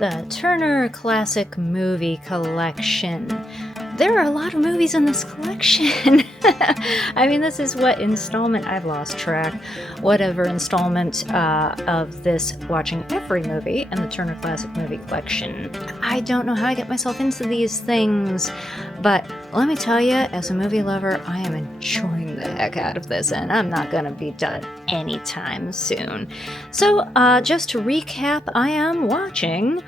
The Turner Classic Movie Collection. There are a lot of movies in this collection. I mean, this is what installment, I've lost track, whatever installment of this watching every movie in the Turner Classic Movie Collection. I don't know how I get myself into these things, but let me tell you, as a movie lover, I am enjoying the heck out of this, and I'm not going to be done anytime soon. So, just to recap, I am watching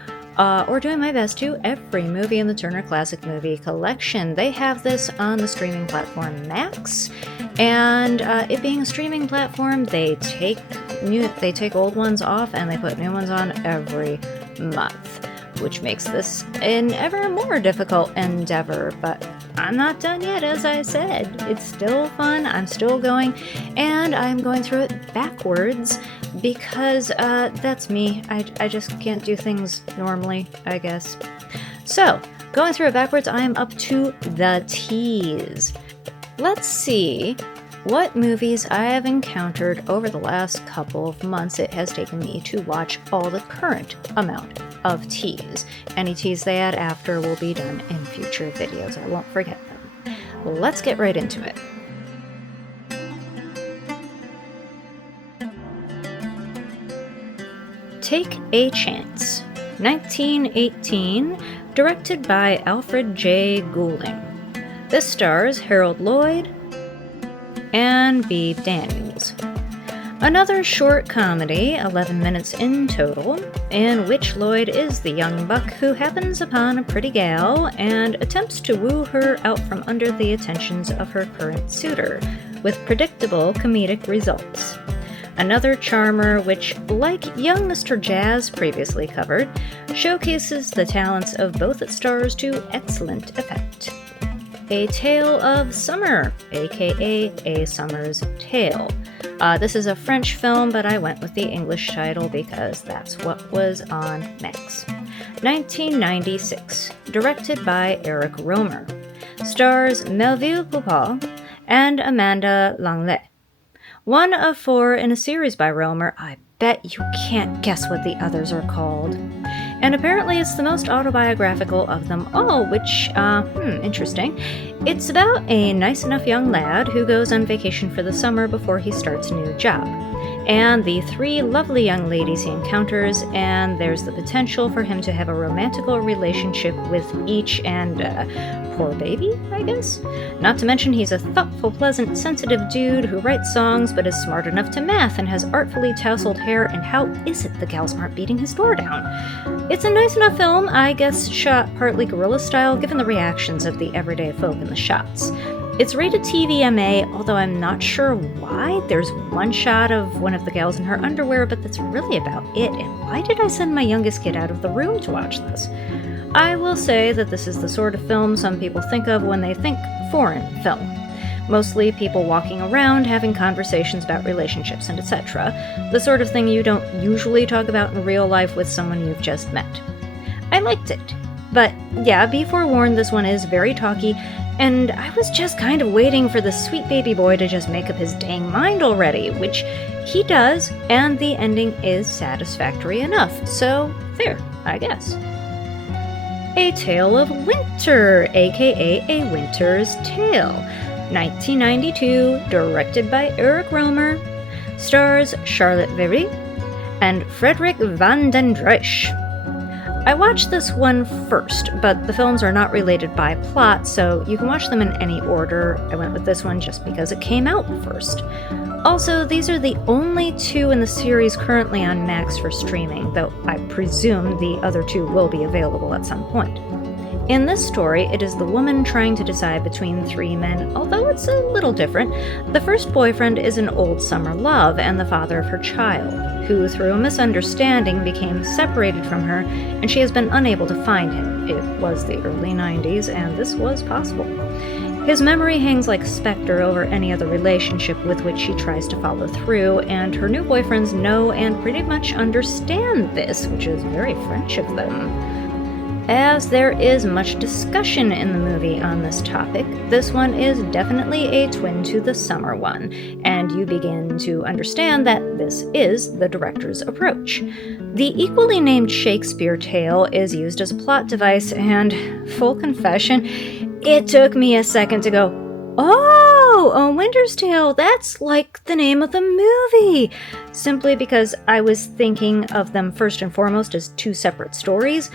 or doing my best to, every movie in the Turner Classic Movie Collection. They have this on the streaming platform Max, and it being a streaming platform, they take old ones off and they put new ones on every month, which makes this an ever more difficult endeavor, but I'm not done yet, as I said. It's still fun, I'm still going, and I'm going through it backwards because that's me. I just can't do things normally, I guess. So, going through it backwards, I am up to the T's. Let's see what movies I have encountered over the last couple of months it has taken me to watch all the current amount of T's. Any T's they add after will be done in future videos. I won't forget them. Let's get right into it. Take a Chance, 1918, directed by Alfred J. Goulding. This stars Harold Lloyd and Beebe Daniels. Another short comedy, 11 minutes in total, in which Lloyd is the young buck who happens upon a pretty gal and attempts to woo her out from under the attentions of her current suitor, with predictable comedic results. Another charmer which, like young Mr. Jazz previously covered, showcases the talents of both its stars to excellent effect. A Tale of Summer, aka A Summer's Tale. This is a French film, but I went with the English title because that's what was on Max. 1996, directed by Eric Romer. Stars Melville Poupeau and Amanda Langlais. One of 4 in a series by Romer. I bet you can't guess what the others are called. And apparently it's the most autobiographical of them all, which, interesting. It's about a nice enough young lad who goes on vacation for the summer before he starts a new job, and the 3 lovely young ladies he encounters, and there's the potential for him to have a romantical relationship with each, and, poor baby, I guess? Not to mention he's a thoughtful, pleasant, sensitive dude who writes songs but is smart enough to math and has artfully tousled hair, and how is it the gals aren't beating his door down? It's a nice enough film, I guess shot partly guerrilla style given the reactions of the everyday folk in the shots. It's rated TVMA, although I'm not sure why. There's one shot of one of the gals in her underwear, but that's really about it, and why did I send my youngest kid out of the room to watch this? I will say that this is the sort of film some people think of when they think foreign film. Mostly people walking around having conversations about relationships and etc. The sort of thing you don't usually talk about in real life with someone you've just met. I liked it. But yeah, be forewarned, this one is very talky, and I was just kind of waiting for the sweet baby boy to just make up his dang mind already, which he does, and the ending is satisfactory enough, so there, I guess. A Tale of Winter, aka A Winter's Tale, 1992, directed by Eric Romer, stars Charlotte Very and Frederick van den Driesch. I watched this one first, but the films are not related by plot, so you can watch them in any order. I went with this one just because it came out first. Also, these are the only 2 in the series currently on Max for streaming, though I presume the other 2 will be available at some point. In this story, it is the woman trying to decide between 3 men, although it's a little different. The first boyfriend is an old summer love and the father of her child, who through a misunderstanding became separated from her, and she has been unable to find him. It was the early 90s, and this was possible. His memory hangs like a specter over any other relationship with which she tries to follow through, and her new boyfriends know and pretty much understand this, which is very French of them. As there is much discussion in the movie on this topic, this one is definitely a twin to the summer one, and you begin to understand that this is the director's approach. The equally named Shakespeare tale is used as a plot device, and full confession, it took me a second to go, "Oh, A Winter's Tale, that's like the name of the movie!" Simply because I was thinking of them first and foremost as two separate stories.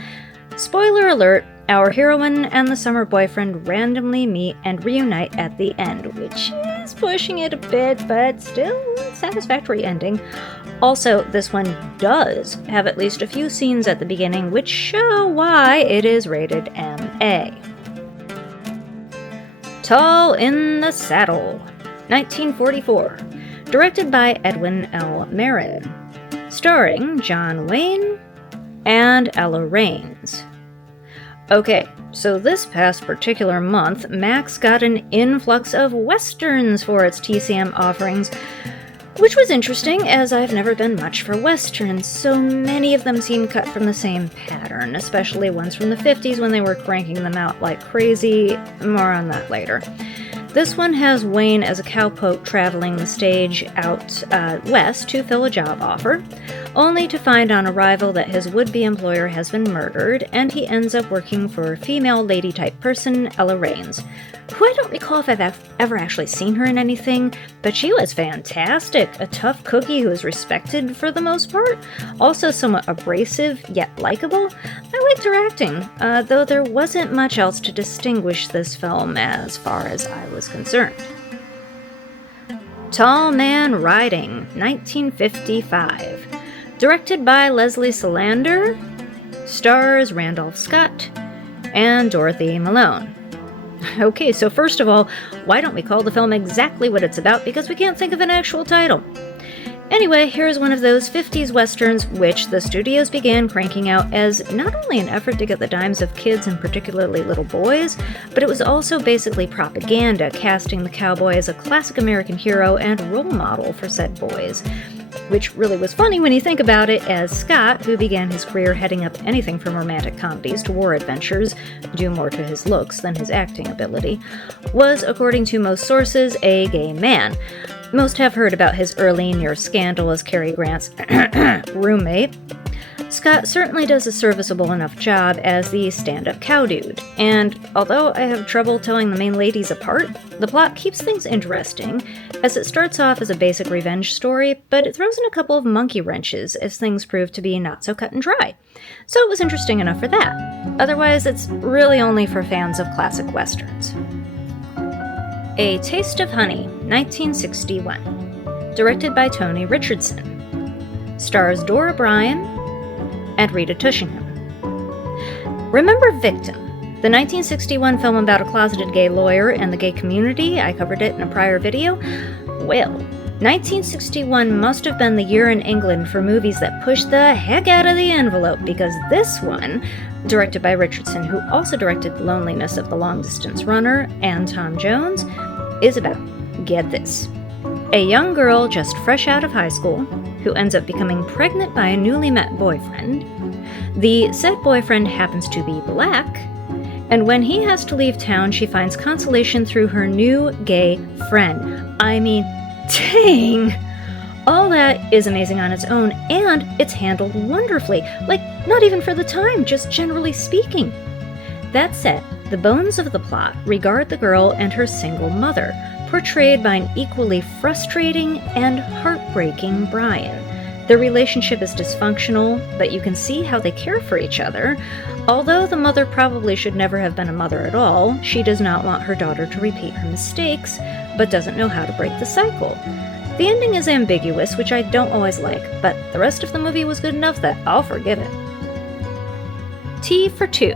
Spoiler alert, our heroine and the summer boyfriend randomly meet and reunite at the end, which is pushing it a bit, but still a satisfactory ending. Also, this one does have at least a few scenes at the beginning which show why it is rated MA. Tall in the Saddle, 1944, directed by Edwin L. Merritt, starring John Wayne and Ella Raines. Okay, so this past particular month, Max got an influx of westerns for its TCM offerings, which was interesting as I've never been much for westerns. So many of them seem cut from the same pattern, especially ones from the 50s when they were cranking them out like crazy. More on that later. This one has Wayne as a cowpoke traveling the stage out west to fill a job offer, only to find on arrival that his would-be employer has been murdered, and he ends up working for a female lady-type person, Ella Raines, who I don't recall if I've ever actually seen her in anything, but she was fantastic, a tough cookie who is respected for the most part, also somewhat abrasive yet likable. I liked her acting, though there wasn't much else to distinguish this film as far as I was concerned. Tall Man Riding, 1955, directed by Leslie Salander, stars Randolph Scott and Dorothy Malone. Okay, so first of all, why don't we call the film exactly what it's about, because we can't think of an actual title. Anyway, here's one of those 50s westerns which the studios began cranking out as not only an effort to get the dimes of kids and particularly little boys, but it was also basically propaganda, casting the cowboy as a classic American hero and role model for said boys. Which really was funny when you think about it, as Scott, who began his career heading up anything from romantic comedies to war adventures, due more to his looks than his acting ability, was, according to most sources, a gay man. Most have heard about his early near-scandal as Cary Grant's roommate. Scott certainly does a serviceable enough job as the stand-up cow dude, and although I have trouble telling the main ladies apart, the plot keeps things interesting, as it starts off as a basic revenge story, but it throws in a couple of monkey wrenches as things prove to be not so cut and dry. So it was interesting enough for that. Otherwise, it's really only for fans of classic westerns. A Taste of Honey, 1961, directed by Tony Richardson, stars Dora Bryan and Rita Tushingham. Remember Victim, the 1961 film about a closeted gay lawyer and the gay community? I covered it in a prior video. Well, 1961 must have been the year in England for movies that pushed the heck out of the envelope, because this one, directed by Richardson, who also directed Loneliness of the Long-Distance Runner and Tom Jones, is about, get this, a young girl just fresh out of high school who ends up becoming pregnant by a newly met boyfriend. The said boyfriend happens to be black, and when he has to leave town, she finds consolation through her new gay friend. I mean, dang! All that is amazing on its own, and it's handled wonderfully. Like, not even for the time, just generally speaking. That said, the bones of the plot regard the girl and her single mother, portrayed by an equally frustrating and heartbreaking Brian. Their relationship is dysfunctional, but you can see how they care for each other. Although the mother probably should never have been a mother at all, she does not want her daughter to repeat her mistakes, but doesn't know how to break the cycle. The ending is ambiguous, which I don't always like, but the rest of the movie was good enough that I'll forgive it. Tea for Two,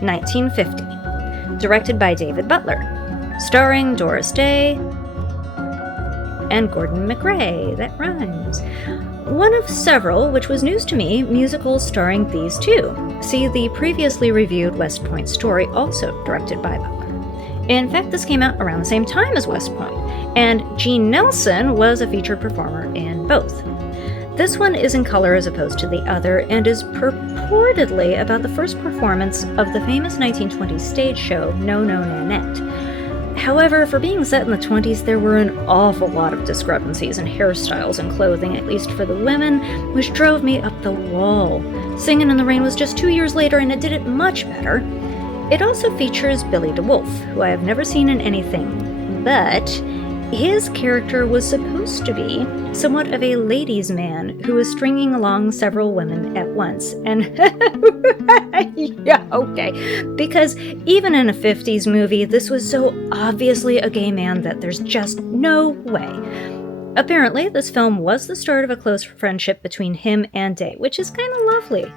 1950, directed by David Butler, starring Doris Day and Gordon McRae. That rhymes. One of several, which was news to me, musicals starring these two. See the previously reviewed West Point Story, also directed by Butler. In fact, this came out around the same time as West Point, and Gene Nelson was a featured performer in both. This one is in color as opposed to the other, and is purportedly about the first performance of the famous 1920s stage show, No No Nanette. However, for being set in the 20s, there were an awful lot of discrepancies in hairstyles and clothing, at least for the women, which drove me up the wall. Singin' in the Rain was just 2 years later, and it did it much better. It also features Billy DeWolf, who I have never seen in anything, but his character was supposed to be somewhat of a ladies' man who was stringing along several women at once. And yeah, okay. Because even in a 50s movie, this was so obviously a gay man that there's just no way. Apparently, this film was the start of a close friendship between him and Day, which is kind of lovely.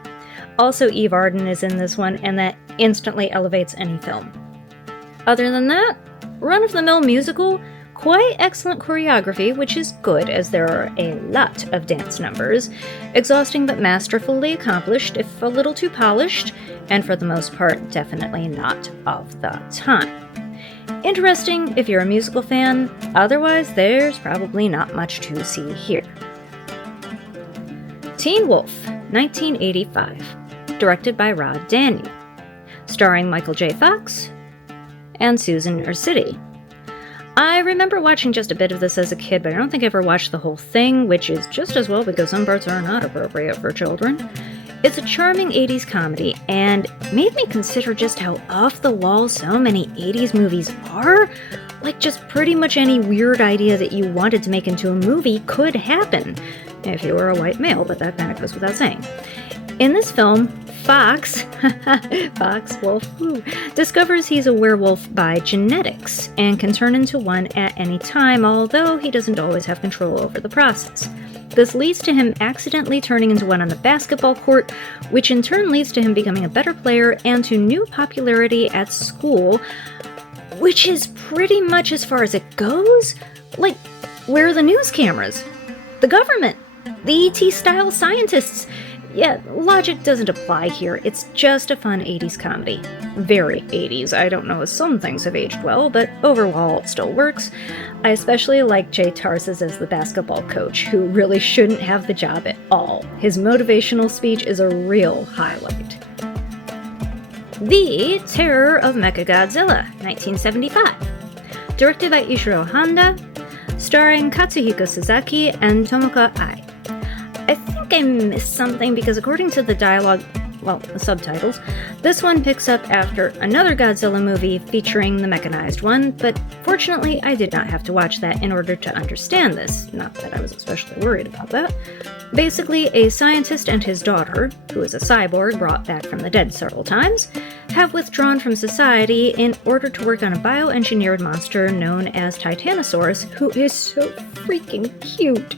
Also, Eve Arden is in this one, and that instantly elevates any film. Other than that, run-of-the-mill musical. Quite excellent choreography, which is good as there are a lot of dance numbers. Exhausting but masterfully accomplished, if a little too polished, and for the most part, definitely not of the time. Interesting if you're a musical fan, otherwise there's probably not much to see here. Teen Wolf, 1985, directed by Rod Daniel, starring Michael J. Fox and Susan Ursitti. I remember watching just a bit of this as a kid, but I don't think I ever watched the whole thing, which is just as well because some parts are not appropriate for children. It's a charming 80s comedy, and made me consider just how off-the-wall so many 80s movies are. Like, just pretty much any weird idea that you wanted to make into a movie could happen, if you were a white male, but that kind of goes without saying. In this film, Fox, wolf, discovers he's a werewolf by genetics and can turn into one at any time, although he doesn't always have control over the process. This leads to him accidentally turning into one on the basketball court, which in turn leads to him becoming a better player and to new popularity at school, which is pretty much as far as it goes. Like, where are the news cameras? The government? The E.T.-style scientists? Yeah, logic doesn't apply here. It's just a fun 80s comedy. Very 80s. I don't know if some things have aged well, but overall it still works. I especially like Jay Tarses as the basketball coach, who really shouldn't have the job at all. His motivational speech is a real highlight. The Terror of Mechagodzilla, 1975. Directed by Ishiro Honda, starring Katsuhiko Sasaki and Tomoka Ai. I think I missed something because according to the dialogue, well, the subtitles, this one picks up after another Godzilla movie featuring the mechanized one, but fortunately I did not have to watch that in order to understand this, not that I was especially worried about that. Basically, a scientist and his daughter, who is a cyborg brought back from the dead several times, have withdrawn from society in order to work on a bioengineered monster known as Titanosaurus, who is so freaking cute.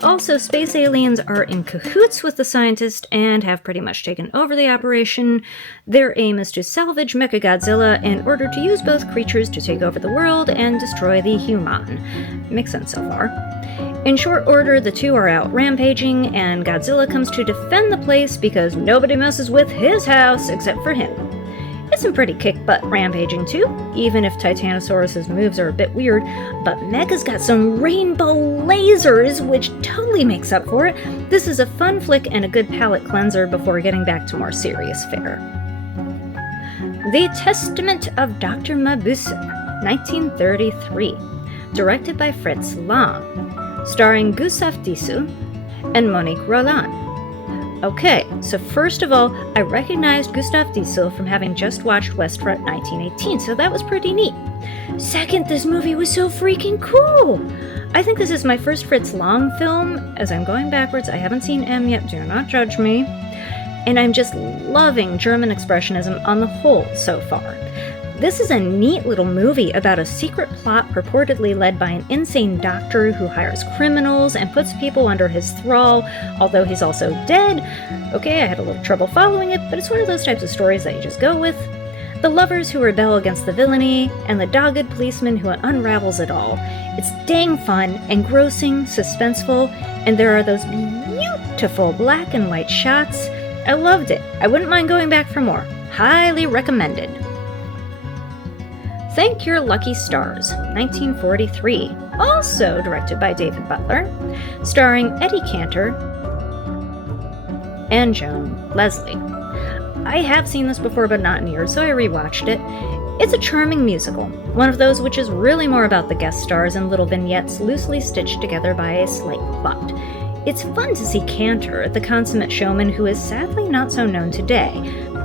Also, space aliens are in cahoots with the scientist and have pretty much taken over the operation. Their aim is to salvage Mechagodzilla in order to use both creatures to take over the world and destroy the human. Makes sense so far. In short order, the two are out rampaging, and Godzilla comes to defend the place because nobody messes with his house except for him. It's some pretty kick-butt rampaging too, even if Titanosaurus's moves are a bit weird, but Mecha's got some rainbow lasers, which totally makes up for it. This is a fun flick and a good palate cleanser before getting back to more serious fare. The Testament of Dr. Mabuse, 1933, directed by Fritz Lang, starring Gustave Dissou and Monique Roland. Okay, so first of all, I recognized Gustave Dissou from having just watched Westfront 1918, so that was pretty neat. Second, this movie was so freaking cool! I think this is my first Fritz Lang film. As I'm going backwards, I haven't seen M yet, do not judge me. And I'm just loving German expressionism on the whole so far. This is a neat little movie about a secret plot purportedly led by an insane doctor who hires criminals and puts people under his thrall, although he's also dead. Okay, I had a little trouble following it, but it's one of those types of stories that you just go with. The lovers who rebel against the villainy, and the dogged policeman who unravels it all. It's dang fun, engrossing, suspenseful, and there are those beautiful black and white shots. I loved it. I wouldn't mind going back for more. Highly recommended. Thank Your Lucky Stars, 1943, also directed by David Butler, starring Eddie Cantor and Joan Leslie. I have seen this before, but not in years, so I rewatched it. It's a charming musical, one of those which is really more about the guest stars and little vignettes loosely stitched together by a slight plot. It's fun to see Cantor, the consummate showman who is sadly not so known today.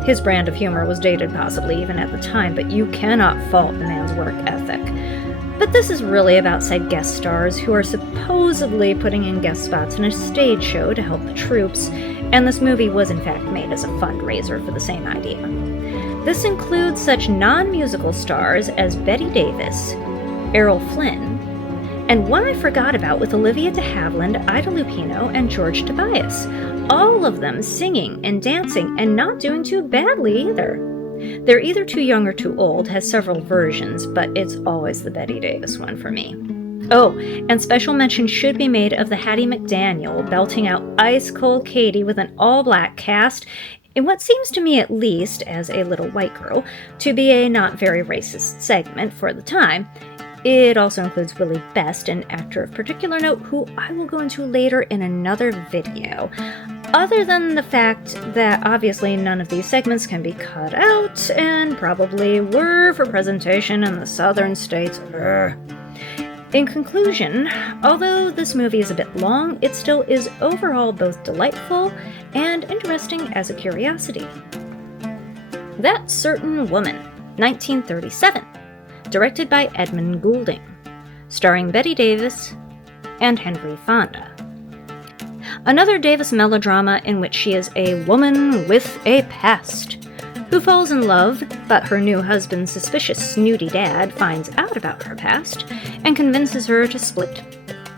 His brand of humor was dated possibly even at the time, but you cannot fault the man's work ethic. But this is really about said guest stars who are supposedly putting in guest spots in a stage show to help the troops, and this movie was in fact made as a fundraiser for the same idea. This includes such non-musical stars as Bette Davis, Errol Flynn, and one I forgot about with Olivia de Havilland, Ida Lupino, and George Tobias. All of them singing and dancing and not doing too badly either. They're either too young or too old, has several versions, but it's always the Bette Davis one for me. Oh, and special mention should be made of the Hattie McDaniel belting out Ice Cold Katie with an all-black cast in what seems to me, at least, as a little white girl, to be a not very racist segment for the time. It also includes Willie Best, an actor of particular note who I will go into later in another video. Other than the fact that obviously none of these segments can be cut out, and probably were for presentation in the southern states. In conclusion, although this movie is a bit long, it still is overall both delightful and interesting as a curiosity. That Certain Woman, 1937, directed by Edmund Goulding, starring Bette Davis and Henry Fonda. Another Davis melodrama in which she is a woman with a past who falls in love, but her new husband's suspicious, snooty dad finds out about her past and convinces her to split.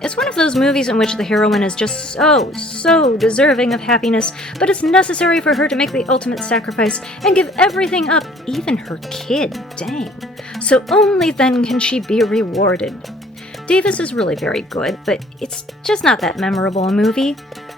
It's one of those movies in which the heroine is just so deserving of happiness, but it's necessary for her to make the ultimate sacrifice and give everything up, even her kid, dang. So only then can she be rewarded. Davis is really very good, but it's just not that memorable a movie.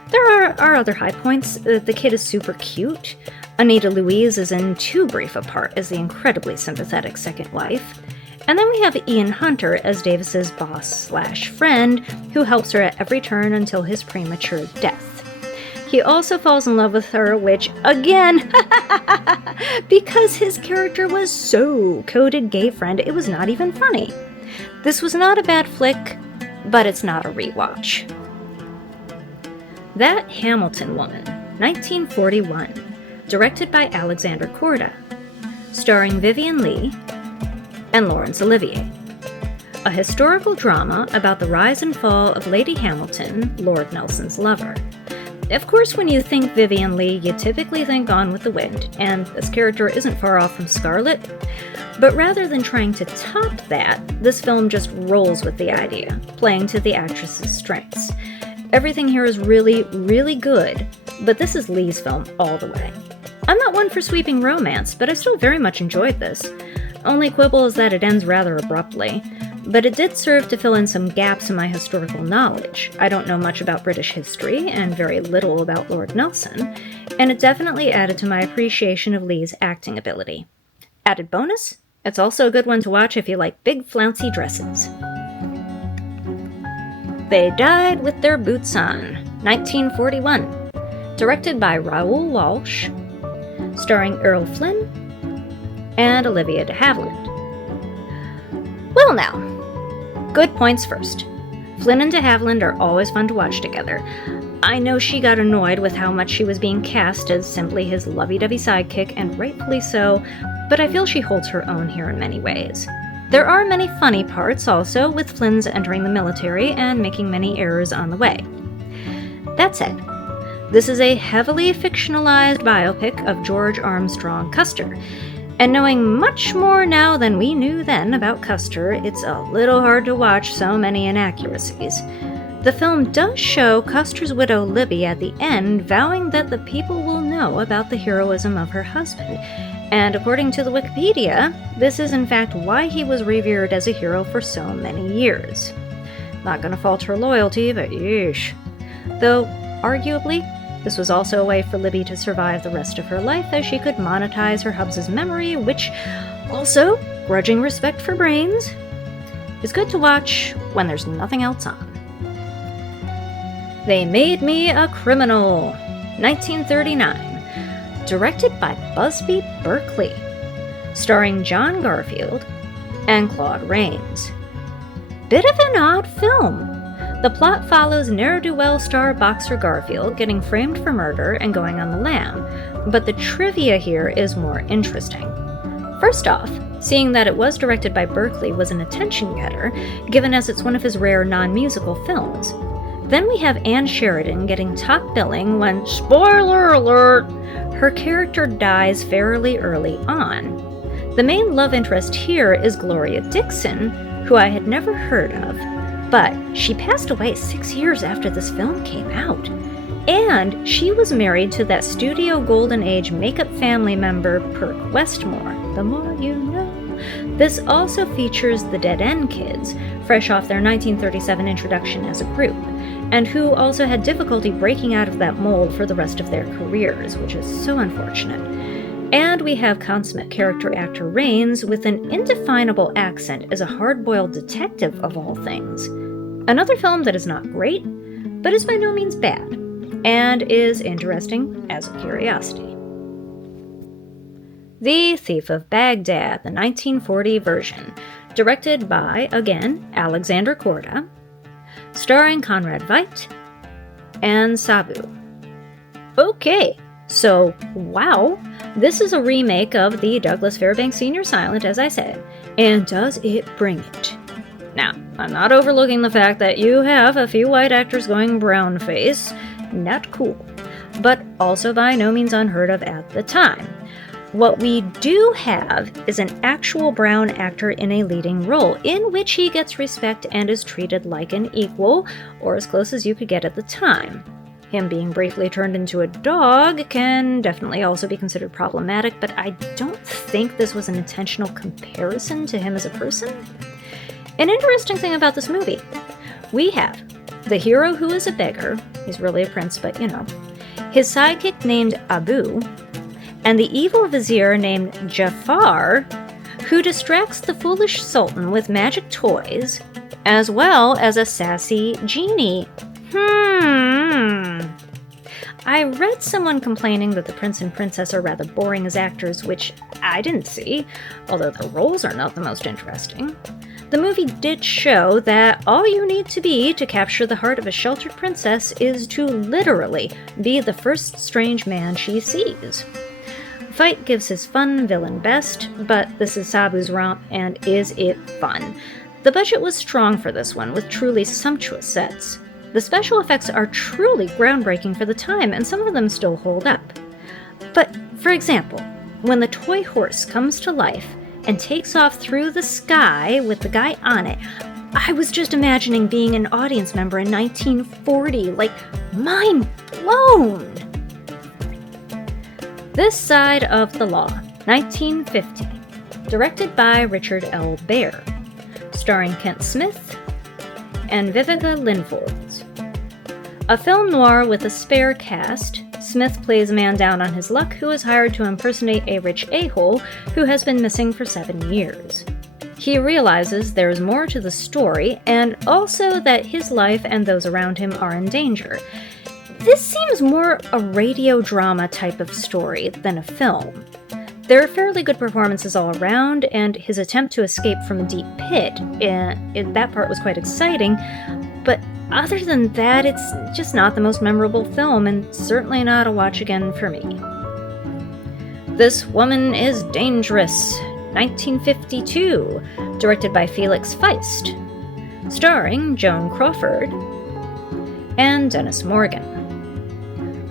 There are other high points. The kid is super cute. Anita Louise is in too brief a part as the incredibly sympathetic second wife. And then we have Ian Hunter as Davis's boss/friend, who helps her at every turn until his premature death. He also falls in love with her, which, again, because his character was so coded gay friend, it was not even funny. This was not a bad flick, but it's not a rewatch. That Hamilton Woman, 1941, directed by Alexander Korda, starring Vivien Leigh and Laurence Olivier. A historical drama about the rise and fall of Lady Hamilton, Lord Nelson's lover. Of course, when you think Vivien Leigh, you typically think Gone with the Wind, and this character isn't far off from Scarlet, but rather than trying to top that, this film just rolls with the idea, playing to the actress's strengths. Everything here is really, really good, but this is Leigh's film all the way. I'm not one for sweeping romance, but I still very much enjoyed this. Only quibble is that it ends rather abruptly, but it did serve to fill in some gaps in my historical knowledge. I don't know much about British history, and very little about Lord Nelson, and it definitely added to my appreciation of Leigh's acting ability. Added bonus, it's also a good one to watch if you like big flouncy dresses. They Died with Their Boots On, 1941, directed by Raoul Walsh, starring Errol Flynn and Olivia de Havilland. Well now, good points first. Flynn and de Havilland are always fun to watch together. I know she got annoyed with how much she was being cast as simply his lovey-dovey sidekick, and rightfully so, but I feel she holds her own here in many ways. There are many funny parts also, with Flynn's entering the military and making many errors on the way. That said, this is a heavily fictionalized biopic of George Armstrong Custer, and knowing much more now than we knew then about Custer, it's a little hard to watch so many inaccuracies. The film does show Custer's widow Libby at the end vowing that the people will know about the heroism of her husband, and according to the Wikipedia, this is in fact why he was revered as a hero for so many years. Not gonna fault her loyalty, but yeesh. Though, arguably, this was also a way for Libby to survive the rest of her life, as she could monetize her hubs' memory, which also grudging respect for brains, is good to watch when there's nothing else on. They Made Me a Criminal, 1939, directed by Busby Berkeley, starring John Garfield and Claude Rains. Bit of an odd film. The plot follows ne'er-do-well star boxer Garfield getting framed for murder and going on the lam, but the trivia here is more interesting. First off, seeing that it was directed by Berkeley was an attention-getter, given as it's one of his rare non-musical films. Then we have Ann Sheridan getting top billing when, spoiler alert, her character dies fairly early on. The main love interest here is Gloria Dixon, who I had never heard of, but she passed away 6 years after this film came out. And she was married to that Studio Golden Age makeup family member Perk Westmore. The more you know. This also features the Dead End Kids, fresh off their 1937 introduction as a group, and who also had difficulty breaking out of that mold for the rest of their careers, which is so unfortunate. And we have consummate character actor Rains with an indefinable accent as a hard-boiled detective of all things. Another film that is not great, but is by no means bad, and is interesting as a curiosity. The Thief of Baghdad, the 1940 version, directed by, again, Alexander Korda, starring Conrad Veidt and Sabu. Okay, so, wow, this is a remake of the Douglas Fairbanks Sr. Silent, as I said, and does it bring it? Now, I'm not overlooking the fact that you have a few white actors going brownface, not cool, but also by no means unheard of at the time. What we do have is an actual brown actor in a leading role, in which he gets respect and is treated like an equal, or as close as you could get at the time. Him being briefly turned into a dog can definitely also be considered problematic, but I don't think this was an intentional comparison to him as a person. An interesting thing about this movie, we have the hero who is a beggar, he's really a prince, but you know, his sidekick named Abu, and the evil vizier named Jafar, who distracts the foolish sultan with magic toys, as well as a sassy genie. I read someone complaining that the prince and princess are rather boring as actors, which I didn't see, although their roles are not the most interesting. The movie did show that all you need to be to capture the heart of a sheltered princess is to literally be the first strange man she sees. Veidt gives his fun villain best, but this is Sabu's romp, and is it fun? The budget was strong for this one, with truly sumptuous sets. The special effects are truly groundbreaking for the time, and some of them still hold up. But, for example, when the toy horse comes to life and takes off through the sky with the guy on it, I was just imagining being an audience member in 1940, like, mind blown! This Side of the Law, 1950, directed by Richard L. Baer, starring Kent Smith and Vivica Linford. A film noir with a spare cast, Smith plays a man down on his luck who is hired to impersonate a rich a-hole who has been missing for 7 years. He realizes there is more to the story, and also that his life and those around him are in danger. This seems more a radio drama type of story than a film. There are fairly good performances all around, and his attempt to escape from a deep pit, that part was quite exciting, but other than that, it's just not the most memorable film, and certainly not a watch again for me. This Woman is Dangerous, 1952, directed by Felix Feist, starring Joan Crawford and Dennis Morgan.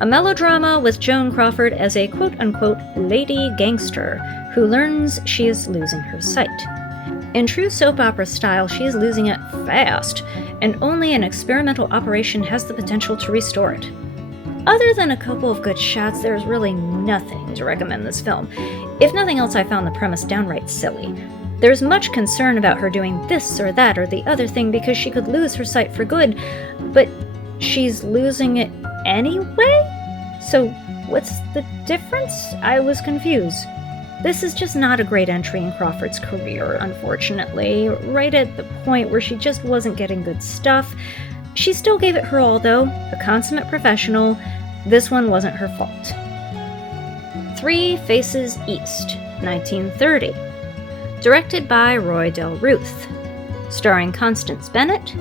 A melodrama with Joan Crawford as a quote-unquote lady gangster who learns she is losing her sight. In true soap opera style, she is losing it fast, and only an experimental operation has the potential to restore it. Other than a couple of good shots, there's really nothing to recommend this film. If nothing else, I found the premise downright silly. There's much concern about her doing this or that or the other thing because she could lose her sight for good, but she's losing it anyway? So what's the difference? I was confused. This is just not a great entry in Crawford's career, unfortunately. Right at the point where she just wasn't getting good stuff. She still gave it her all, though, a consummate professional. This one wasn't her fault. 3 Faces East, 1930. Directed by Roy Del Ruth. Starring Constance Bennett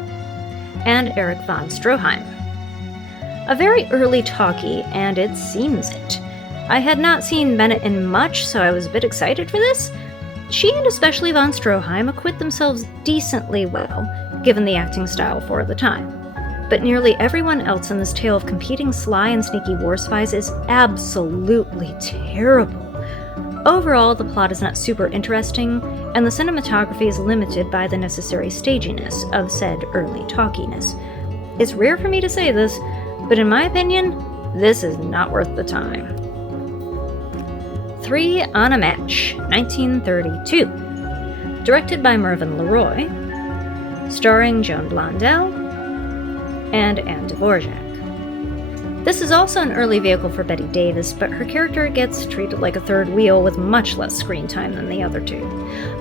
and Eric von Stroheim. A very early talkie, and it seems it. I had not seen Bennett in much, so I was a bit excited for this. She and especially von Stroheim acquit themselves decently well, given the acting style for the time. But nearly everyone else in this tale of competing sly and sneaky war spies is absolutely terrible. Overall, the plot is not super interesting, and the cinematography is limited by the necessary staginess of said early talkiness. It's rare for me to say this, but in my opinion, this is not worth the time. 3 on a Match, 1932. Directed by Mervyn LeRoy, starring Joan Blondell and Anne Dvorak. This is also an early vehicle for Bette Davis, but her character gets treated like a third wheel with much less screen time than the other two.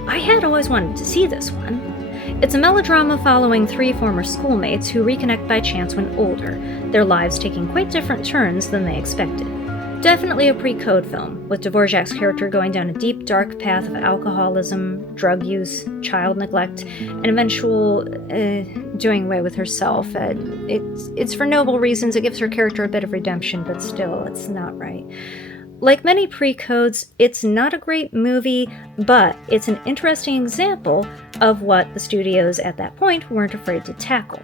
I had always wanted to see this one. It's a melodrama following 3 former schoolmates who reconnect by chance when older, their lives taking quite different turns than they expected. Definitely a pre-code film, with Dvorak's character going down a deep, dark path of alcoholism, drug use, child neglect, and eventual doing away with herself. It's for noble reasons. It gives her character a bit of redemption, but still, it's not right. Like many pre-codes, it's not a great movie, but it's an interesting example of what the studios at that point weren't afraid to tackle.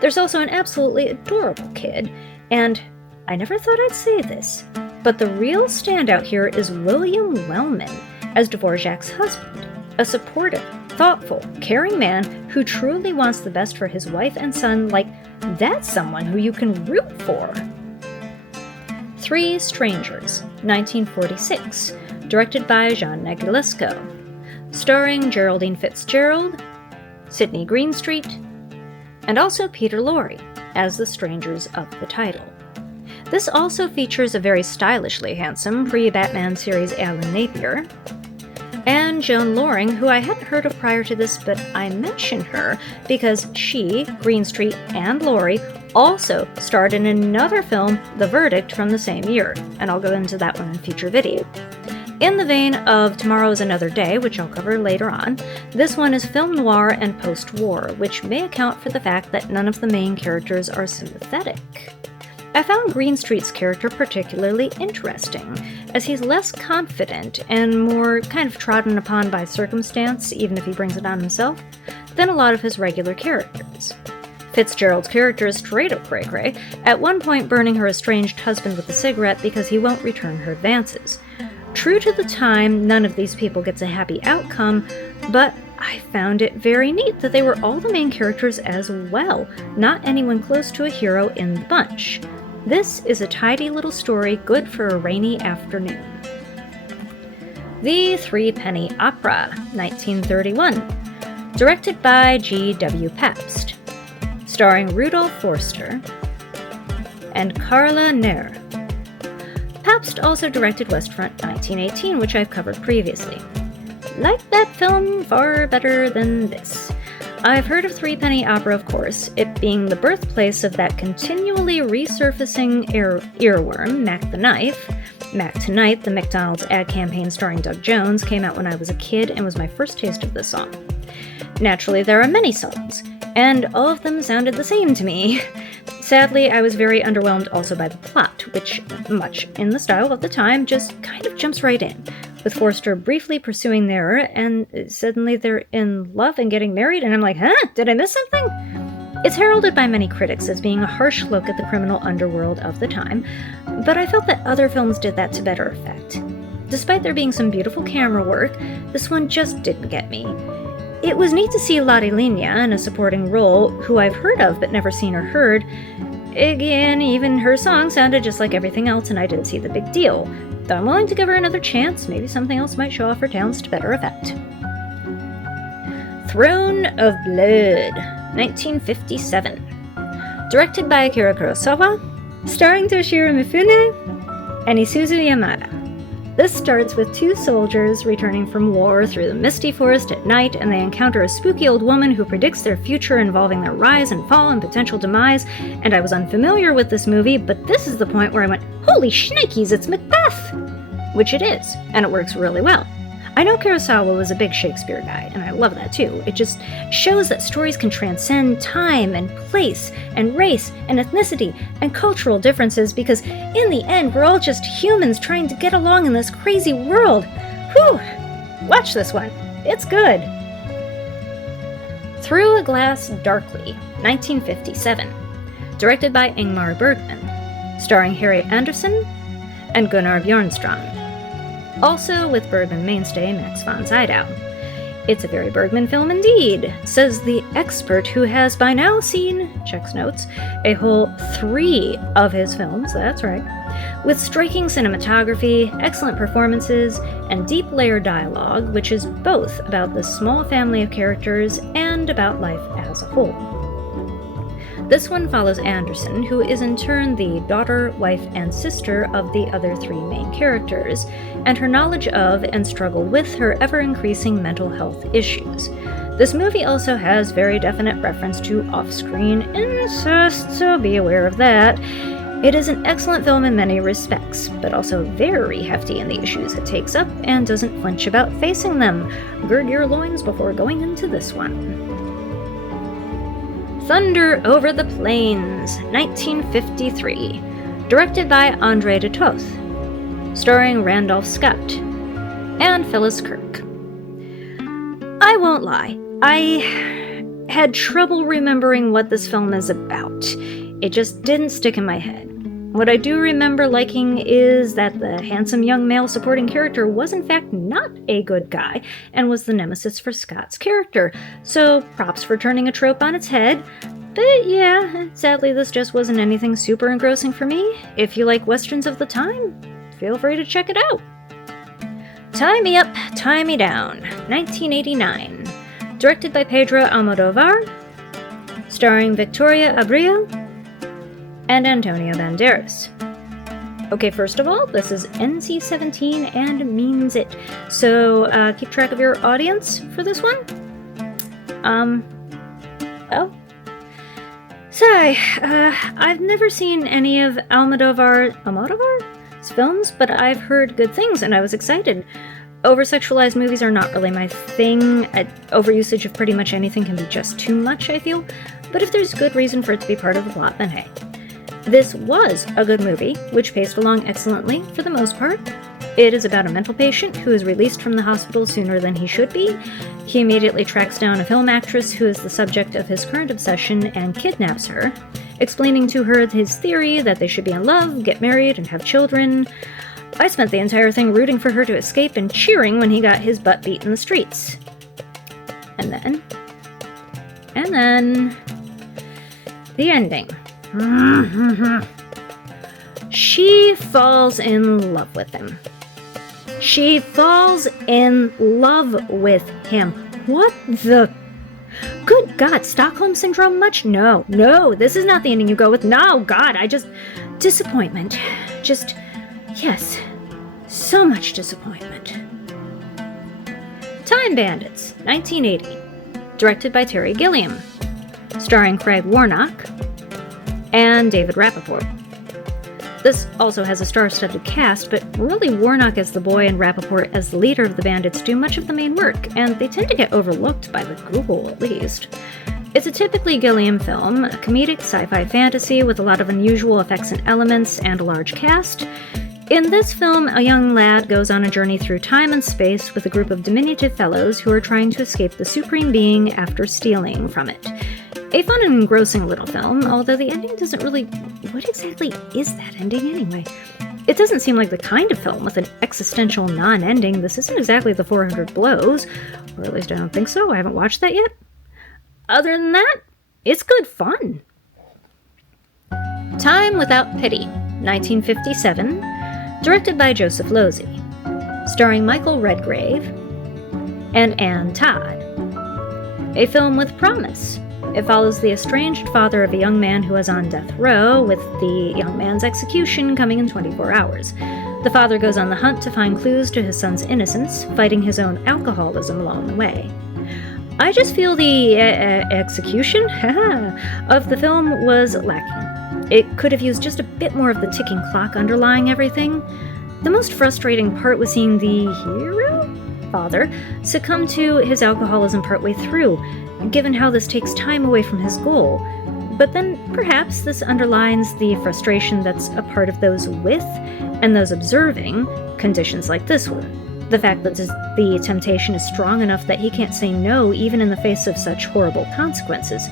There's also an absolutely adorable kid, and I never thought I'd say this, but the real standout here is William Wellman as Dvorak's husband, a supportive, thoughtful, caring man who truly wants the best for his wife and son. Like, that's someone who you can root for. 3 Strangers, 1946, directed by Jean Negulesco, starring Geraldine Fitzgerald, Sidney Greenstreet, and also Peter Lorre as the strangers of the title. This also features a very stylishly handsome pre-Batman series Alan Napier, and Joan Loring, who I hadn't heard of prior to this, but I mention her because she, Greenstreet, and Lorre also starred in another film, The Verdict, from the same year, and I'll go into that one in a future video. In the vein of Tomorrow is Another Day, which I'll cover later on, this one is film noir and post-war, which may account for the fact that none of the main characters are sympathetic. I found Greenstreet's character particularly interesting, as he's less confident and more kind of trodden upon by circumstance, even if he brings it on himself, than a lot of his regular characters. Fitzgerald's character is straight up cray-cray, at one point burning her estranged husband with a cigarette because he won't return her advances. True to the time, none of these people gets a happy outcome, but I found it very neat that they were all the main characters as well, not anyone close to a hero in the bunch. This is a tidy little story good for a rainy afternoon. The Threepenny Opera, 1931, directed by G.W. Pabst, starring Rudolph Forster and Carla Nehr. Pabst also directed Westfront 1918, which I've covered previously. Like that film far better than this. I've heard of Threepenny Opera, of course, it being the birthplace of that continually resurfacing earworm, Mac the Knife. Mac Tonight, the McDonald's ad campaign starring Doug Jones, came out when I was a kid and was my first taste of this song. Naturally, there are many songs, and all of them sounded the same to me. Sadly, I was very underwhelmed also by the plot, which, much in the style of the time, just kind of jumps right in, with Forster briefly pursuing Nehr, and suddenly they're in love and getting married, and I'm like, huh? Did I miss something? It's heralded by many critics as being a harsh look at the criminal underworld of the time, but I felt that other films did that to better effect. Despite there being some beautiful camera work, this one just didn't get me. It was neat to see Lottie Lenya in a supporting role, who I've heard of but never seen or heard. Again, even her song sounded just like everything else, and I didn't see the big deal. Though I'm willing to give her another chance, maybe something else might show off her talents to better effect. Throne of Blood, 1957. Directed by Akira Kurosawa, starring Toshiro Mifune and Isuzu Yamada. This starts with two soldiers returning from war through the misty forest at night, and they encounter a spooky old woman who predicts their future involving their rise and fall and potential demise. And I was unfamiliar with this movie, but this is the point where I went, holy shnikes, it's Macbeth! Which it is, and it works really well. I know Kurosawa was a big Shakespeare guy, and I love that too. It just shows that stories can transcend time and place and race and ethnicity and cultural differences, because in the end, we're all just humans trying to get along in this crazy world. Whew! Watch this one. It's good. Through a Glass Darkly, 1957. Directed by Ingmar Bergman. Starring Harry Anderson and Gunnar Bjornstrand. Also with Bergman mainstay Max von Sydow. It's a very Bergman film indeed, says the expert who has by now seen, checks notes, a whole 3 of his films, that's right, with striking cinematography, excellent performances, and deep layered dialogue, which is both about the small family of characters and about life as a whole. This one follows Anderson, who is in turn the daughter, wife, and sister of the other 3 main characters, and her knowledge of and struggle with her ever-increasing mental health issues. This movie also has very definite reference to off-screen incest, so be aware of that. It is an excellent film in many respects, but also very hefty in the issues it takes up and doesn't flinch about facing them. Gird your loins before going into this one. Thunder Over the Plains, 1953, directed by André de Toth, starring Randolph Scott and Phyllis Kirk. I won't lie, I had trouble remembering what this film is about. It just didn't stick in my head. What I do remember liking is that the handsome young male supporting character was in fact not a good guy and was the nemesis for Scott's character, so props for turning a trope on its head. But yeah, sadly this just wasn't anything super engrossing for me. If you like westerns of the time, feel free to check it out. Tie Me Up, Tie Me Down, 1989, directed by Pedro Almodovar, starring Victoria Abril and Antonio Banderas. Okay, first of all, this is NC-17 and means it, so keep track of your audience for this one. I've never seen any of Almodovar's films, but I've heard good things and I was excited. Over-sexualized movies are not really my thing. Overusage of pretty much anything can be just too much, I feel, but if there's good reason for it to be part of the plot, then hey. This was a good movie, which paced along excellently for the most part. It is about a mental patient who is released from the hospital sooner than he should be. He immediately tracks down a film actress who is the subject of his current obsession and kidnaps her, explaining to her his theory that they should be in love, get married, and have children. I spent the entire thing rooting for her to escape and cheering when he got his butt beat in the streets. And then, the ending. She falls in love with him. She falls in love with him. What the? Good God, Stockholm Syndrome much? No, this is not the ending you go with. No, God, disappointment. Yes, so much disappointment. Time Bandits, 1980, directed by Terry Gilliam, starring Craig Warnock and David Rappaport. This also has a star-studded cast, but really Warnock as the boy and Rappaport as the leader of the Bandits do much of the main work, and they tend to get overlooked by the Google at least. It's a typically Gilliam film, a comedic sci-fi fantasy with a lot of unusual effects and elements and a large cast. In this film, a young lad goes on a journey through time and space with a group of diminutive fellows who are trying to escape the Supreme Being after stealing from it. A fun and engrossing little film, although the ending doesn't really... What exactly is that ending anyway? It doesn't seem like the kind of film with an existential non-ending. This isn't exactly the 400 Blows, or at least I don't think so. I haven't watched that yet. Other than that, it's good fun. Time Without Pity, 1957, directed by Joseph Losey, starring Michael Redgrave and Ann Todd. A film with promise. It follows the estranged father of a young man who is on death row, with the young man's execution coming in 24 hours. The father goes on the hunt to find clues to his son's innocence, fighting his own alcoholism along the way. I just feel the execution of the film was lacking. It could have used just a bit more of the ticking clock underlying everything. The most frustrating part was seeing the hero, father, succumb to his alcoholism partway through, given how this takes time away from his goal. But then perhaps this underlines the frustration that's a part of those with and those observing conditions like this one. The fact that the temptation is strong enough that he can't say no even in the face of such horrible consequences.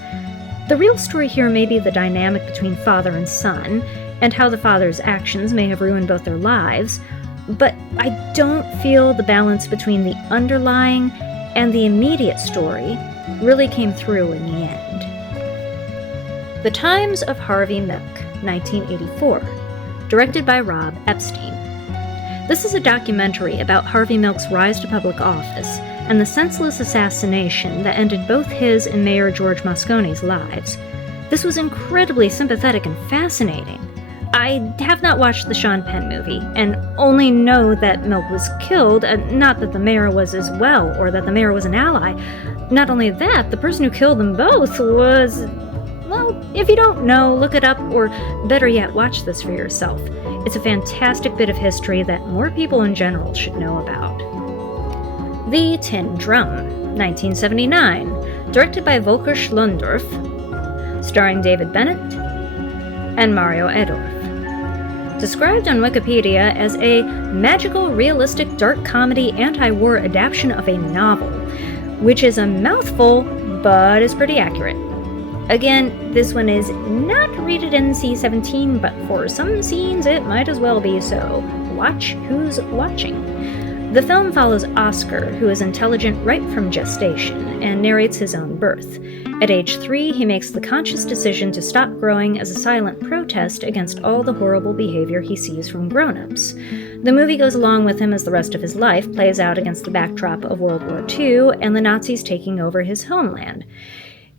The real story here may be the dynamic between father and son, and how the father's actions may have ruined both their lives, but I don't feel the balance between the underlying and the immediate story really came through in the end. The Times of Harvey Milk, 1984, directed by Rob Epstein. This is a documentary about Harvey Milk's rise to public office and the senseless assassination that ended both his and Mayor George Moscone's lives. This was incredibly sympathetic and fascinating. I have not watched the Sean Penn movie, and only know that Milk was killed, not that the mayor was as well, or that the mayor was an ally. Not only that, the person who killed them both was... Well, if you don't know, look it up, or better yet, watch this for yourself. It's a fantastic bit of history that more people in general should know about. The Tin Drum, 1979, directed by Volker Schlondorf, starring David Bennett and Mario Edorf. Described on Wikipedia as a magical, realistic, dark comedy anti-war adaptation of a novel, which is a mouthful, but is pretty accurate. Again, this one is not rated NC-17, but for some scenes it might as well be, so watch who's watching. The film follows Oscar, who is intelligent right from gestation, and narrates his own birth. At age 3, he makes the conscious decision to stop growing as a silent protest against all the horrible behavior he sees from grown-ups. The movie goes along with him as the rest of his life plays out against the backdrop of World War II and the Nazis taking over his homeland.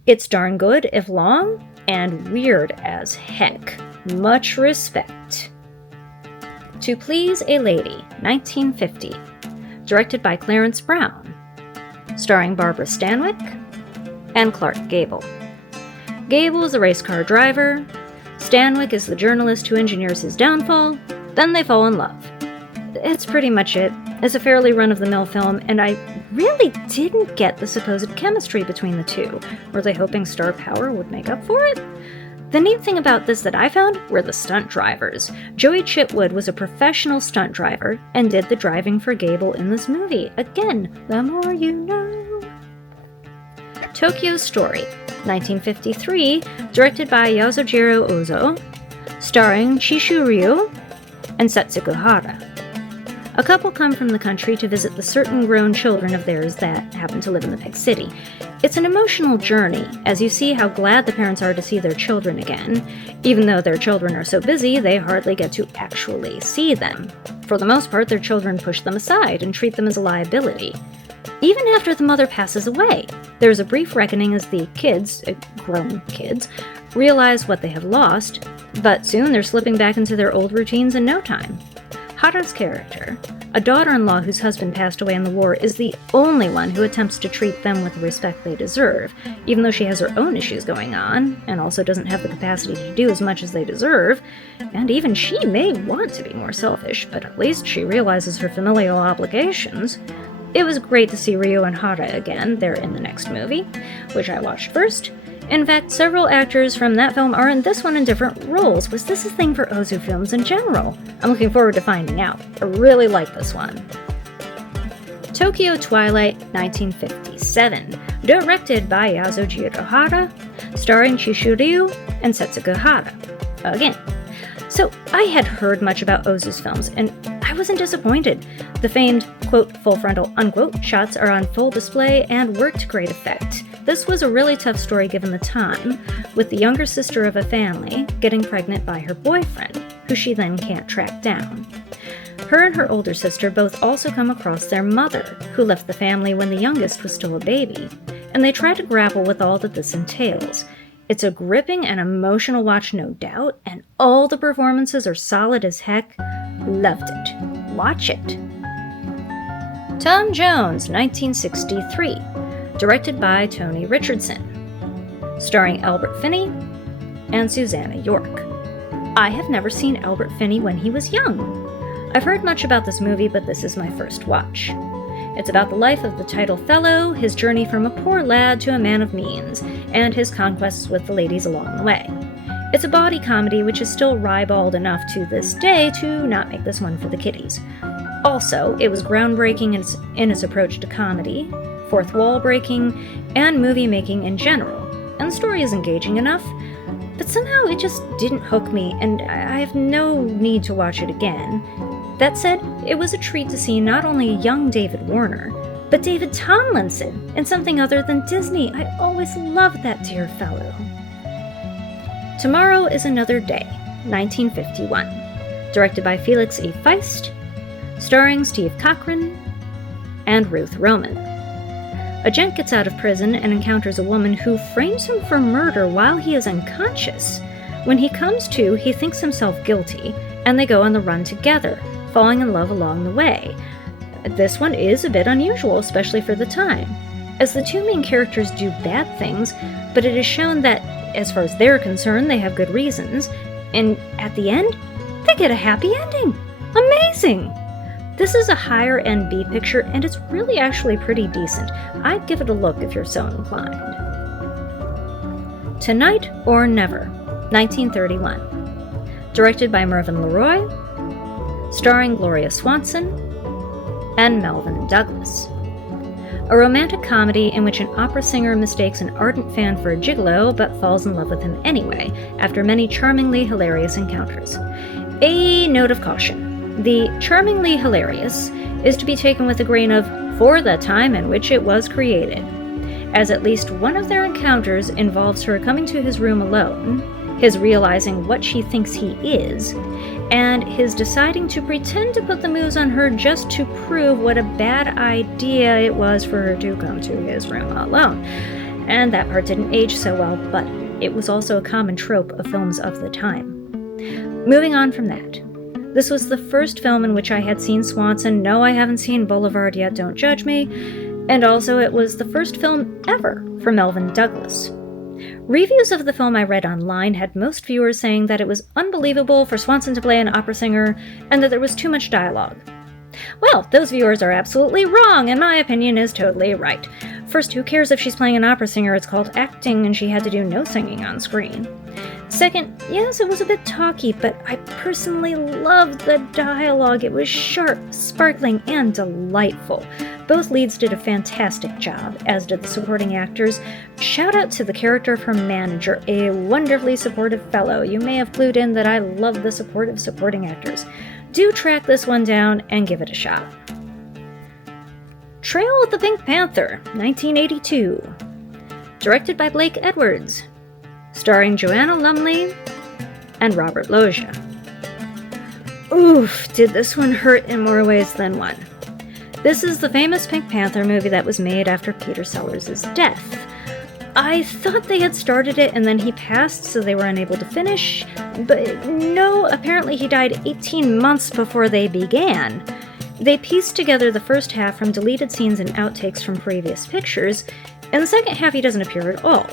It's darn good, if long, and weird as heck. Much respect. To Please a Lady, 1950, directed by Clarence Brown, starring Barbara Stanwyck and Clark Gable. Gable is a race car driver, Stanwyck is the journalist who engineers his downfall, then they fall in love. It's pretty much it. It's a fairly run-of-the-mill film, and I really didn't get the supposed chemistry between the two. Were they hoping star power would make up for it? The neat thing about this that I found were the stunt drivers. Joey Chitwood was a professional stunt driver and did the driving for Gable in this movie. Again, the more you know. Tokyo Story, 1953, directed by Yasujiro Ozo, starring Chishu Ryu and Setsuko Hara. A couple come from the country to visit the certain grown children of theirs that happen to live in the big city. It's an emotional journey, as you see how glad the parents are to see their children again, even though their children are so busy they hardly get to actually see them. For the most part, their children push them aside and treat them as a liability. Even after the mother passes away, there's a brief reckoning as the kids, grown kids, realize what they have lost, but soon they're slipping back into their old routines in no time. Hara's character, a daughter-in-law whose husband passed away in the war, is the only one who attempts to treat them with the respect they deserve, even though she has her own issues going on, and also doesn't have the capacity to do as much as they deserve, and even she may want to be more selfish, but at least she realizes her familial obligations. It was great to see Ryo and Hara again. They're in the next movie, which I watched first. In fact, several actors from that film are in this one in different roles. Was this a thing for Ozu films in general? I'm looking forward to finding out. I really like this one. Tokyo Twilight, 1957, directed by Yasujiro Hara, starring Chishu Ryu and Setsuko Hara. Again. So, I had heard much about Ozu's films, and I wasn't disappointed. The famed, quote, full frontal, unquote, shots are on full display and work to great effect. This was a really tough story given the time, with the younger sister of a family getting pregnant by her boyfriend, who she then can't track down. Her and her older sister both also come across their mother, who left the family when the youngest was still a baby, and they try to grapple with all that this entails. It's a gripping and emotional watch, no doubt, and all the performances are solid as heck. Loved it. watch it. Tom Jones, 1963, directed by Tony Richardson, starring Albert Finney and Susanna York. I have never seen Albert Finney when he was young. I've heard much about this movie, but this is my first watch. It's about the life of the title fellow, his journey from a poor lad to a man of means, and his conquests with the ladies along the way. It's a bawdy comedy which is still ribald enough to this day to not make this one for the kiddies. Also, it was groundbreaking in its approach to comedy, fourth wall breaking, and movie making in general, and the story is engaging enough, but somehow it just didn't hook me, and I have no need to watch it again. That said, it was a treat to see not only young David Warner, but David Tomlinson in something other than Disney. I always loved that dear fellow. Tomorrow is Another Day, 1951, directed by Felix E. Feist, starring Steve Cochran and Ruth Roman. A gent gets out of prison and encounters a woman who frames him for murder while he is unconscious. When he comes to, he thinks himself guilty, and they go on the run together, falling in love along the way. This one is a bit unusual, especially for the time, as the two main characters do bad things, but it is shown that, as far as they're concerned, they have good reasons, and at the end, they get a happy ending. Amazing! This is a higher-end B picture, and it's really actually pretty decent. I'd give it a look if you're so inclined. Tonight or Never, 1931. Directed by Mervyn LeRoy, starring Gloria Swanson and Melvyn Douglas. A romantic comedy in which an opera singer mistakes an ardent fan for a gigolo, but falls in love with him anyway, after many charmingly hilarious encounters. A note of caution. The charmingly hilarious is to be taken with a grain of for the time in which it was created, as at least one of their encounters involves her coming to his room alone, his realizing what she thinks he is, and his deciding to pretend to put the moves on her just to prove what a bad idea it was for her to come to his room alone. And that part didn't age so well, but it was also a common trope of films of the time. Moving on from that. This was the first film in which I had seen Swanson. No, I haven't seen Boulevard yet, don't judge me. And also, it was the first film ever for Melvyn Douglas. Reviews of the film I read online had most viewers saying that it was unbelievable for Swanson to play an opera singer, and that there was too much dialogue. Well, those viewers are absolutely wrong, and my opinion is totally right. First, who cares if she's playing an opera singer? It's called acting, and she had to do no singing on screen. Second, yes, it was a bit talky, but I personally loved the dialogue. It was sharp, sparkling, and delightful. Both leads did a fantastic job, as did the supporting actors. Shout out to the character of her manager, a wonderfully supportive fellow. You may have clued in that I love the supportive supporting actors. Do track this one down and give it a shot. Trail of the Pink Panther, 1982. Directed by Blake Edwards. Starring Joanna Lumley and Robert Loggia. Oof, did this one hurt in more ways than one. This is the famous Pink Panther movie that was made after Peter Sellers' death. I thought they had started it and then he passed, so they were unable to finish, but no, apparently he died 18 months before they began. They pieced together the first half from deleted scenes and outtakes from previous pictures, and the second half he doesn't appear at all.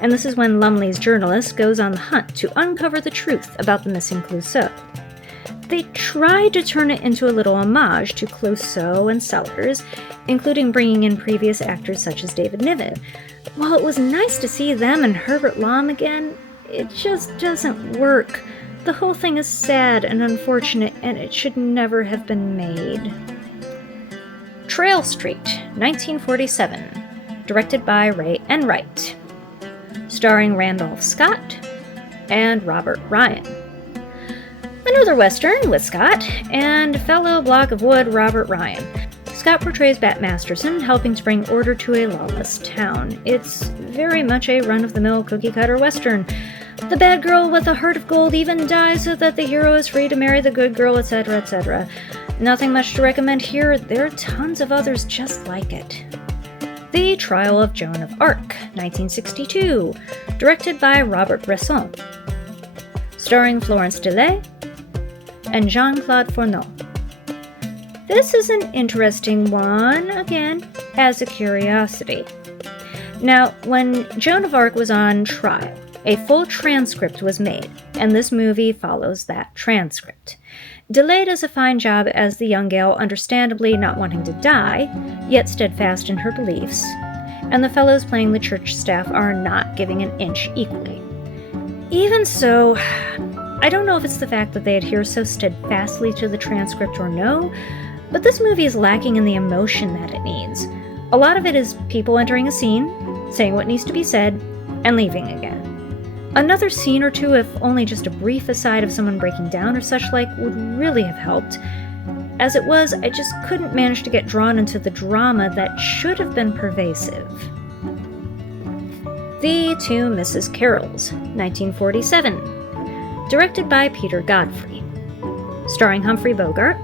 And this is when Lumley's journalist goes on the hunt to uncover the truth about the missing Clouseau. They tried to turn it into a little homage to Clouseau and Sellers, including bringing in previous actors such as David Niven. While it was nice to see them and Herbert Lom again, it just doesn't work. The whole thing is sad and unfortunate, and it should never have been made. Trail Street, 1947, directed by Ray Enright. Starring Randolph Scott and Robert Ryan. Another Western with Scott and fellow block of wood Robert Ryan. Scott portrays Bat Masterson, helping to bring order to a lawless town. It's very much a run-of-the-mill cookie-cutter Western. The bad girl with a heart of gold even dies so that the hero is free to marry the good girl, etc., etc. Nothing much to recommend here. There are tons of others just like it. The Trial of Joan of Arc, 1962, directed by Robert Bresson. Starring Florence Delay and Jean-Claude Fourneau. This is an interesting one, again, as a curiosity. Now, when Joan of Arc was on trial, a full transcript was made, and this movie follows that transcript. Delayed does a fine job as the young gal understandably not wanting to die, yet steadfast in her beliefs, and the fellows playing the church staff are not giving an inch equally. Even so, I don't know if it's the fact that they adhere so steadfastly to the transcript or no, but this movie is lacking in the emotion that it needs. A lot of it is people entering a scene, saying what needs to be said, and leaving again. Another scene or two, if only just a brief aside of someone breaking down or such like, would really have helped. As it was, I just couldn't manage to get drawn into the drama that should have been pervasive. The Two Mrs. Carrolls, 1947. Directed by Peter Godfrey. Starring Humphrey Bogart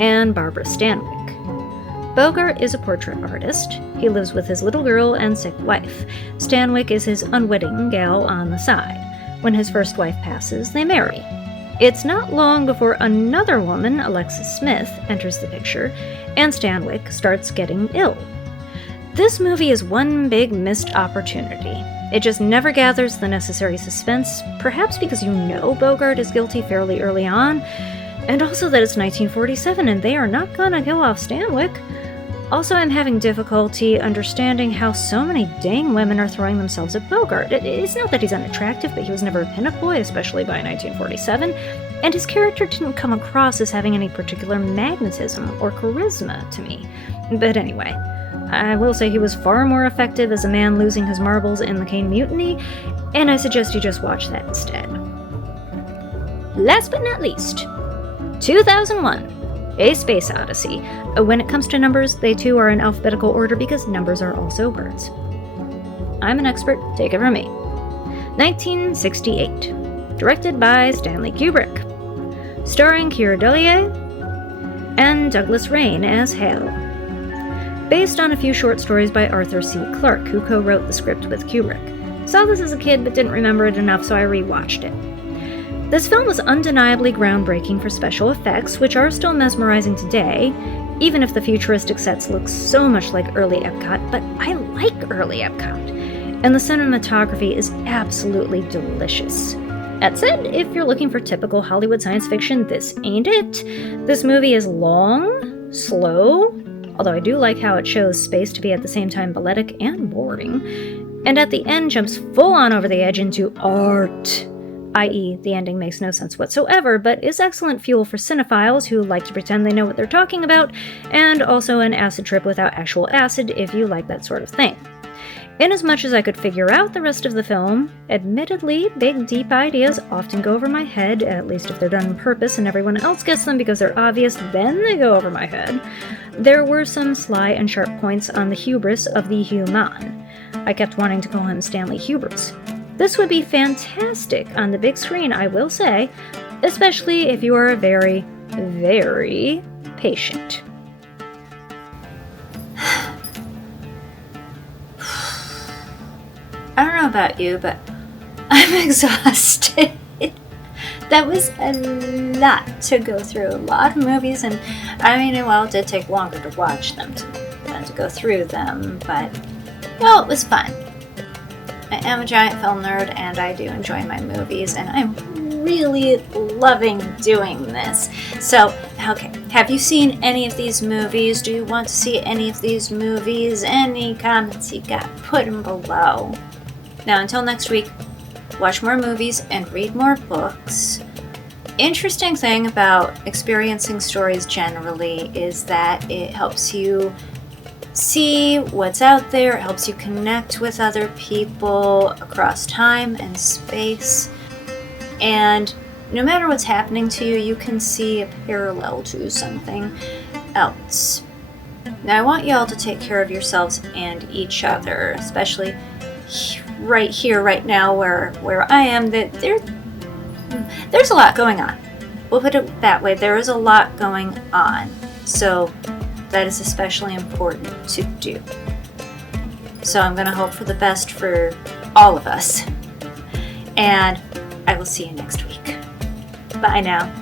and Barbara Stanwyck. Bogart is a portrait artist. He lives with his little girl and sick wife. Stanwyck is his unwitting gal on the side. When his first wife passes, they marry. It's not long before another woman, Alexis Smith, enters the picture, and Stanwyck starts getting ill. This movie is one big missed opportunity. It just never gathers the necessary suspense, perhaps because you know Bogart is guilty fairly early on, and also that it's 1947 and they are not gonna kill off Stanwyck. Also, I'm having difficulty understanding how so many dang women are throwing themselves at Bogart. It's not that he's unattractive, but he was never a pinup boy, especially by 1947, and his character didn't come across as having any particular magnetism or charisma to me. But anyway, I will say he was far more effective as a man losing his marbles in the Caine Mutiny, and I suggest you just watch that instead. Last but not least, 2001, A Space Odyssey. When it comes to numbers, they too are in alphabetical order because numbers are also words. I'm an expert, take it from me. 1968, directed by Stanley Kubrick. Starring Keira Dullea and Douglas Rain as Hale. Based on a few short stories by Arthur C. Clarke, who co-wrote the script with Kubrick. Saw this as a kid but didn't remember it enough, so I rewatched it. This film was undeniably groundbreaking for special effects, which are still mesmerizing today, even if the futuristic sets look so much like early Epcot, but I like early Epcot. And the cinematography is absolutely delicious. That said, if you're looking for typical Hollywood science fiction, this ain't it. This movie is long, slow, although I do like how it shows space to be at the same time balletic and boring, and at the end jumps full on over the edge into art, i.e. the ending makes no sense whatsoever, but is excellent fuel for cinephiles who like to pretend they know what they're talking about, and also an acid trip without actual acid if you like that sort of thing. Inasmuch as I could figure out the rest of the film, admittedly, big, deep ideas often go over my head, at least if they're done on purpose and everyone else gets them because they're obvious, then they go over my head. There were some sly and sharp points on the hubris of the human. I kept wanting to call him Stanley Hubris. This would be fantastic on the big screen, I will say, especially if you are very, very patient. I don't know about you, but I'm exhausted. That was a lot to go through. A lot of movies, and I mean, well, it did take longer to watch them than to go through them, but, well, it was fun. I am a giant film nerd, and I do enjoy my movies, and I'm really loving doing this. So, okay, have you seen any of these movies? Do you want to see any of these movies? Any comments you got, put them below. Now, until next week, watch more movies and read more books. Interesting thing about experiencing stories generally is that it helps you see what's out there, it helps you connect with other people across time and space, and no matter what's happening to you, you can see a parallel to something else. Now, I want y'all to take care of yourselves and each other, especially right here, right now, where I am. That there's a lot going on. We'll put it that way. There is a lot going on. So that is especially important to do. So I'm going to hope for the best for all of us. And I will see you next week. Bye now.